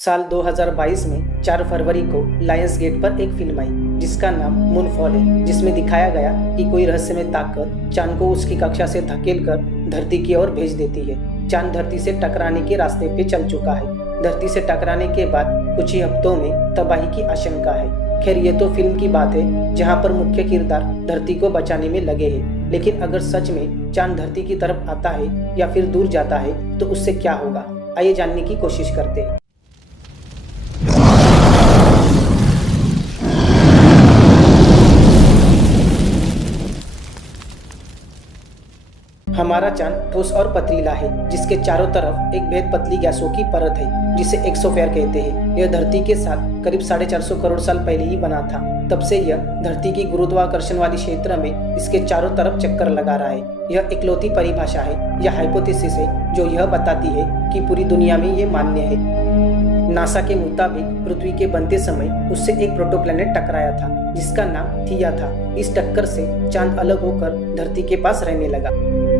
साल 2022 में 4 फरवरी को लायंस गेट पर एक फिल्म आई जिसका नाम मूनफॉल है, जिसमें दिखाया गया कि कोई रहस्यमय ताकत चांद को उसकी कक्षा से धकेलकर धरती की ओर भेज देती है। चांद धरती से टकराने के रास्ते पे चल चुका है। धरती से टकराने के बाद कुछ ही हफ्तों में तबाही की आशंका है। खैर, ये तो फिल्म की बात है जहाँ पर मुख्य किरदार धरती को बचाने में लगे हैं, लेकिन अगर सच में चांद धरती की तरफ आता है या फिर दूर जाता है तो उससे क्या होगा, आइए जानने की कोशिश करते हैं। हमारा चांद ठोस और पथरीला है, जिसके चारों तरफ एक बेहद पतली गैसों की परत है जिसे एक्सोस्फीयर कहते हैं। यह धरती के साथ करीब 450 करोड़ साल पहले ही बना था। तब से यह धरती की गुरुत्वाकर्षण वाली क्षेत्र में इसके चारों तरफ चक्कर लगा रहा है। यह इकलौती परिभाषा है या हाइपोथेसिस है जो यह बताती है कि पूरी दुनिया में ये मान्य है। नासा के मुताबिक पृथ्वी के बनते समय उससे एक प्रोटोप्लैनेट टकराया था जिसका नाम थिया था। इस टक्कर से चांद अलग होकर धरती के पास रहने लगा।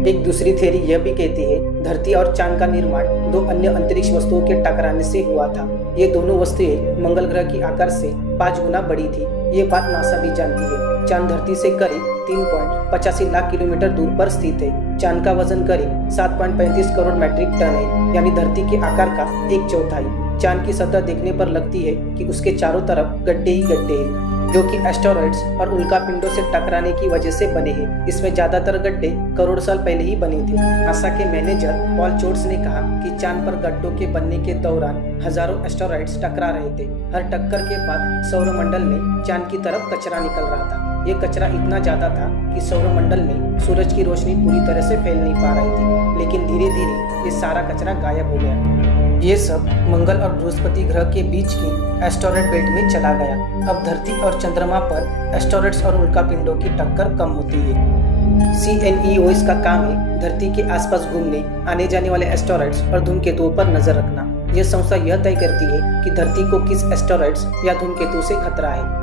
एक दूसरी थ्योरी यह भी कहती है धरती और चांद का निर्माण दो अन्य अंतरिक्ष वस्तुओं के टकराने से हुआ था। ये दोनों वस्तुएं मंगल ग्रह की आकार से 5 गुना बड़ी थी। ये बात नासा भी जानती है। चांद धरती से करीब 3.85 लाख किलोमीटर दूर पर स्थित है। चांद का वजन करीब 7.35 करोड़ मैट्रिक टन है, यानी धरती के आकार का 1/4। चांद की सतह देखने पर लगती है कि उसके चारों तरफ गड्ढे ही गड्ढे हैं, जो कि एस्टेरॉइड्स और उल्कापिंडों से टकराने की वजह से बने हैं। इसमें ज्यादातर गड्ढे करोड़ साल पहले ही बने थे। नासा के मैनेजर पॉल चोट्स ने कहा कि चांद पर गड्ढों के बनने के दौरान हजारों एस्टेरॉइड्स टकरा रहे थे। हर टक्कर के बाद सौरमंडल में चांद की तरफ कचरा निकल रहा था। ये कचरा इतना ज्यादा था कि सौरमंडल में सूरज की रोशनी पूरी तरह से फैल नहीं पा रही थी, लेकिन धीरे धीरे ये सारा कचरा गायब हो गया। ये सब मंगल और बृहस्पति ग्रह के बीच की एस्टेरॉइड बेल्ट में चला गया। अब धरती और चंद्रमा पर एस्टेरॉइड्स और उल्कापिंडों की टक्कर कम होती है। CNEOS का काम है धरती के आसपास घूमने आने जाने वाले एस्टेरॉइड्स और धूमकेतुओं पर नजर रखना। यह संस्था यह तय करती है कि धरती को किस एस्टेरॉइड्स या धूमकेतु से खतरा है।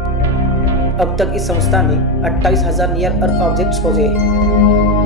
अब तक इस संस्था ने 28,000 नियर अर्थ ऑब्जेक्ट्स खोजे हैं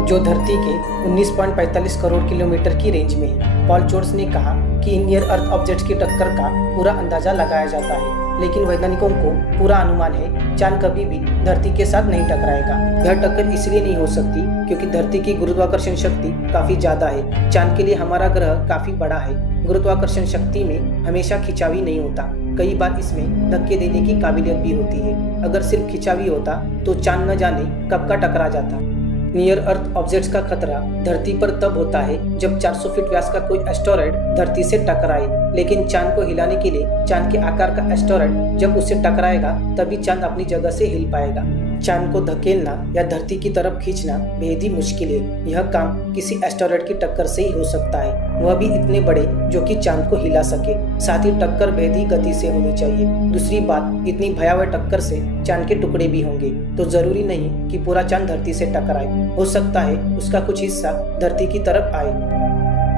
जो धरती के 19.45 करोड़ किलोमीटर की रेंज में है। पॉल चोट्स ने कहा कि इन नियर अर्थ ऑब्जेक्ट्स की टक्कर का पूरा अंदाजा लगाया जाता है, लेकिन वैज्ञानिकों को पूरा अनुमान है चांद कभी भी धरती के साथ नहीं टकराएगा। यह टक्कर इसलिए नहीं हो सकती क्योंकि धरती की गुरुत्वाकर्षण शक्ति काफी ज्यादा है। चांद के लिए हमारा ग्रह काफी बड़ा है। गुरुत्वाकर्षण शक्ति में हमेशा खिंचावी नहीं होता, कई बार इसमें धक्के देने की काबिलियत भी होती है। अगर सिर्फ खिंचावी होता तो चांद न जाने कब का टकरा जाता। नियर अर्थ ऑब्जेक्ट्स का खतरा धरती पर तब होता है जब 400 फीट व्यास का कोई एस्टेरॉइड धरती से टकराए, लेकिन चांद को हिलाने के लिए चांद के आकार का एस्टेरॉइड जब उससे टकराएगा तभी चांद अपनी जगह से हिल पाएगा। चांद को धकेलना या धरती की तरफ खींचना बेहद ही मुश्किल है। यह काम किसी एस्टेरॉइड की टक्कर से ही हो सकता है, वह भी इतने बड़े जो कि चांद को हिला सके। साथ ही टक्कर बेहद ही गति से होनी चाहिए। दूसरी बात, इतनी भयावह टक्कर से चांद के टुकड़े भी होंगे, तो जरूरी नहीं कि पूरा चांद धरती से टकराए। हो सकता है उसका कुछ हिस्सा धरती की तरफ आए।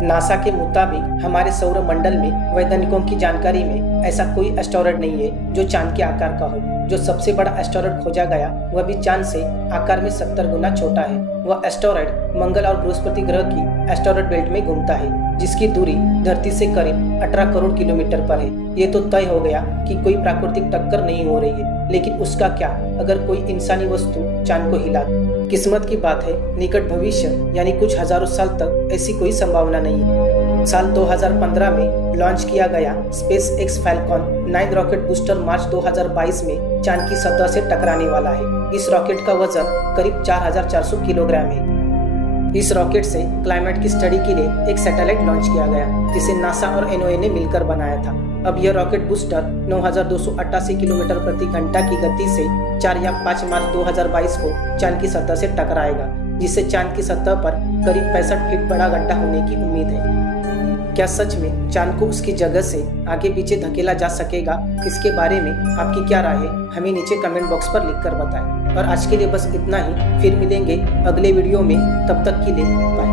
नासा के मुताबिक हमारे सौर मंडल में वैज्ञानिकों की जानकारी में ऐसा कोई एस्टेरॉइड नहीं है जो चांद के आकार का हो। जो सबसे बड़ा एस्टेरॉइड खोजा गया वह भी चांद से आकार में 70 गुना छोटा है। वह एस्टेरॉइड मंगल और बृहस्पति ग्रह की एस्टेरॉइड बेल्ट में घूमता है, जिसकी दूरी धरती से करीब 18 करोड़ किलोमीटर पर है। ये तो तय हो गया कि कोई प्राकृतिक टक्कर नहीं हो रही है, लेकिन उसका क्या अगर कोई इंसानी वस्तु चांद को हिला? किस्मत की बात है, निकट भविष्य यानी कुछ हजारों साल तक ऐसी कोई संभावना नहीं है। साल 2015 में लॉन्च किया गया SpaceX Falcon 9 रॉकेट बूस्टर मार्च 2022 में चांद की सतह से टकराने वाला है। इस रॉकेट का वजन करीब 4,400 किलोग्राम है। इस रॉकेट से क्लाइमेट की स्टडी के लिए एक सैटेलाइट लॉन्च किया गया जिसे नासा और NOAA ने मिलकर बनाया था। अब यह रॉकेट बूस्टर 9,288 किलोमीटर प्रति घंटा की गति से 4 या 5 मार्च 2022 को चांद की सतह से टकराएगा, जिससे चांद की सतह पर करीब 65 फीट बड़ा गड्ढा होने की उम्मीद है। क्या सच में चांद को उसकी जगह से आगे पीछे धकेला जा सकेगा? इसके बारे में आपकी क्या राय है? हमें नीचे कमेंट बॉक्स पर लिखकर बताएं। और आज के लिए बस इतना ही, फिर मिलेंगे अगले वीडियो में। तब तक के लिए बाय।